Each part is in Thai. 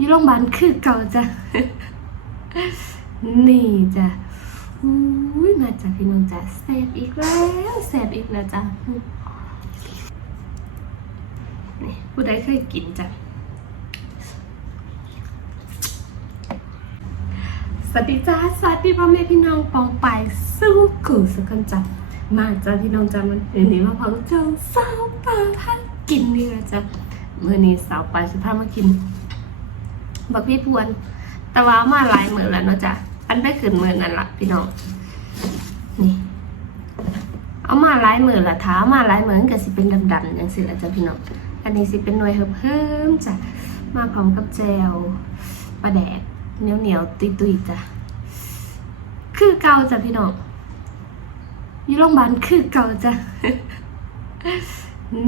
อยู่โรงพยาบาลคือเก่าจ้ะ นี่จ้ะอุ้ยมาจากพี่น้องจ้ะแสบอีกแล้วแสบอีกแล้วจ้ะนี่ผู้ใดเคยกินจ้ะ สวัสดีจ้าสวัสดีพ่อแม่พี่น้องปองไปสู้กูสุกันจ้ะมาจ้าพี่น้องจ้ามันเดี๋ยวนี้มาพบกับเจ้าสาวปลาพันกินนี่นะจ้ะเมื่อนี้สาวปลาจะพามากิน บักพี่พวน แต่ว่ามาหลายมือแล้วเนาะจ้ะอันไปขึ้นมือนั่นละพี่น้องนี่เอามาหลายมือละท้ามาหลายมือก็สิเป็นดำๆอย่างสิละจ้ะพี่น้องอันนี้สิเป็นหน่วยเพิ่มๆจ้ะมาพร้อมกับแจวปลาแดกเหนียวเหนียวตุยตุยๆจ้ะคือเก่าจ้ะพี่น้องยู่โรงพยาบาลคือเก่าจ้ะ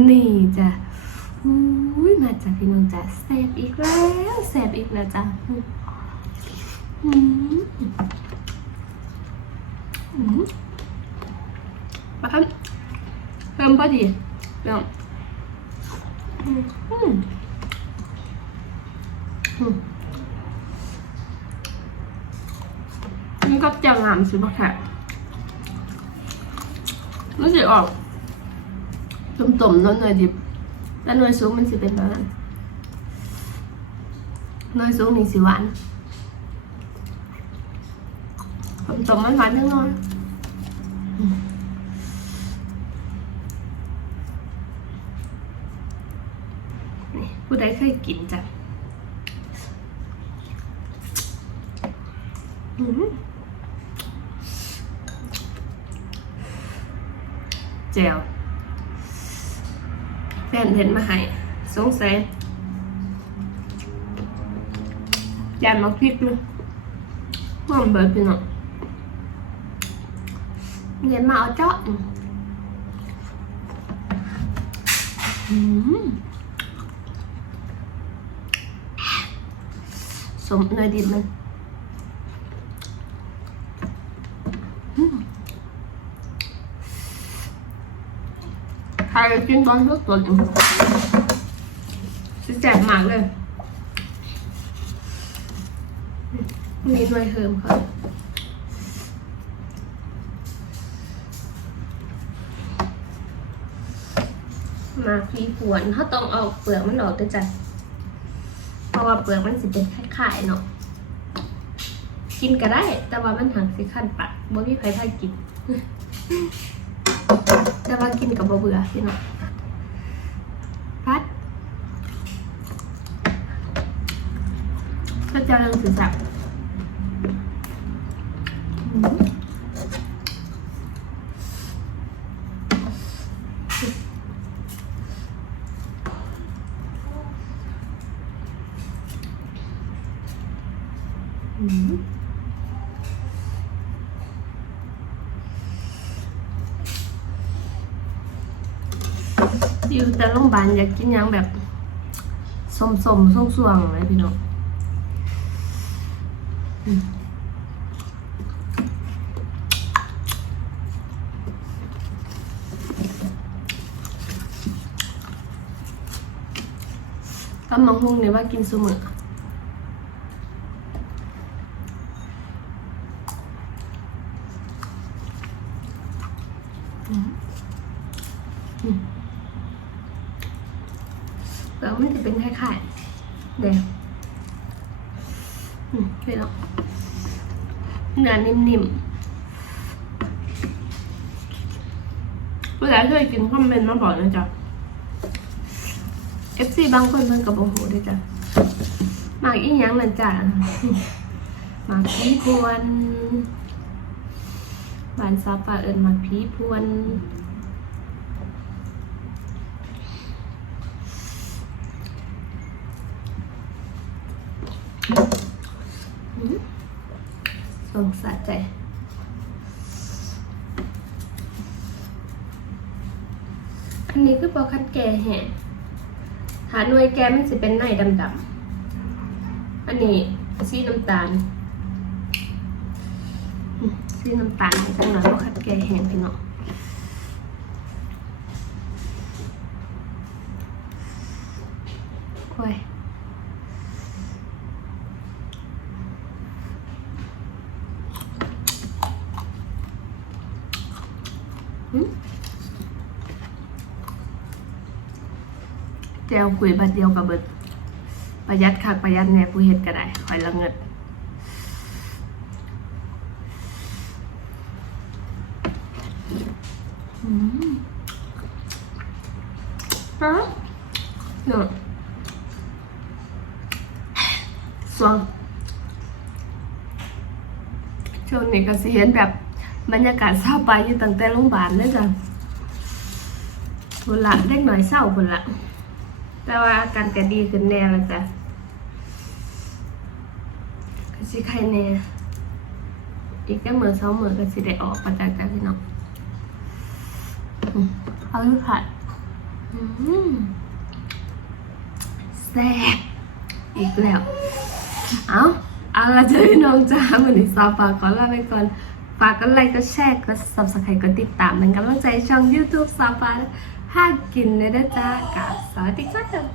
นี่จ้ะ อุ้ยมาจ้ะพี่น้องจ้ะแสบอีกแล้วแสบอีกแล้วจ้ะอืมอืมมาครับเพิ่มพอดีพี่น้องอืมอืมนี่ก็จะงามสิบ่แค่ะรู้สึกออกตุ่มๆแล้วหน่วยดิบ แล้วหน่วยสูงมันสิเป็นแบบนั้นหน่วยสูงนี่สิหวานตุ่มมันหวานทั้งน้อืมนี่ผู้ใดเคยกินจ้ะอืมแจวแฟนเห็นมาให้สงสัยยานมาพริกเลยหอมเบิร์ดพี่น้องเรียนมาเอาเจาะอืมสมเนยดิบมันอื ใครกินตอนสดสดๆจะแจกมากเลยมีด้วยเฮิมค่ะมาพีผวนเขาต้องเอาเปลือกมันออกด้วยจ้ะเพราะว่าเปลือกมันสิเป็นคล้ายๆเนาะกินก็ได้ แต่ว่ามันหักสิขั้นปากบ่มีใครพากิน แต่ว่ากินกับบเบื่อพี่น้องพัดก็จะเรื่องสื่อสับอืม อยู่แต่โรงพยาบาลอยากกินหยังแบบสมสมส่งสวงๆเลยพี่น้องอืมตำมังหุงเนี่ยว่ากินเสมออืมอืม แล้วมันจะเป็นคล้ายๆเดี๋ยวอืมพี่น้องเนื้อนิ่มๆผู้ใดเคยกินคอมเมนต์มาบอกนะจ๊ะ FC บางคนเพิ่นกับโอ้โหด้วยจ้ะหมากอีหยังนั่นจ้ะหมากผีพวนบานซาปาเอิญหมากผีพวน สงสารใจอันนี้คือปอคัดแก่แห่หาหน่วยแก้มันสิเป็นในดำๆ อันนี้สีน้ำตาลอืมสีน้ำตาลจังหน่อยปอคัดแก่แห่พี่น้องโอ้ย หึเจียวคุยบัดเดียวกับเบิด ประหยัดคักประหยัดแหน่ผู้เฮ็ดก็ได้คอยละเงิดอืมฮะเนาะสวงช่วงนี้ก็สิเห็นแบบ บรรยากาศเศร้าไปอยู่ตั้งแต่โรงพยาบาลเลยจ้ะพุ่นละเล็กหน่อยเศร้าพุ่นละแต่ว่าอาการก็ดีขึ้นแน่แล้วจ้ะก็สิใครแน่อีกแค่เมือสองมือก็สิได้ออกมาจากกันพี่น้องเอาลูกผัดอืมแซ่บอีกแล้ว เอาเอาละเจอพี่น้องจ้าวันนี้ซาฝาก่อนลาไปก่อน ฝากกันไลค์ก็แชร์ก็ subscribe ก็ติดตามเป็นกำลังใจช่อง YouTube สาฟ้าห้ากินเลยนะจ้ากับสวัสดีค่ะ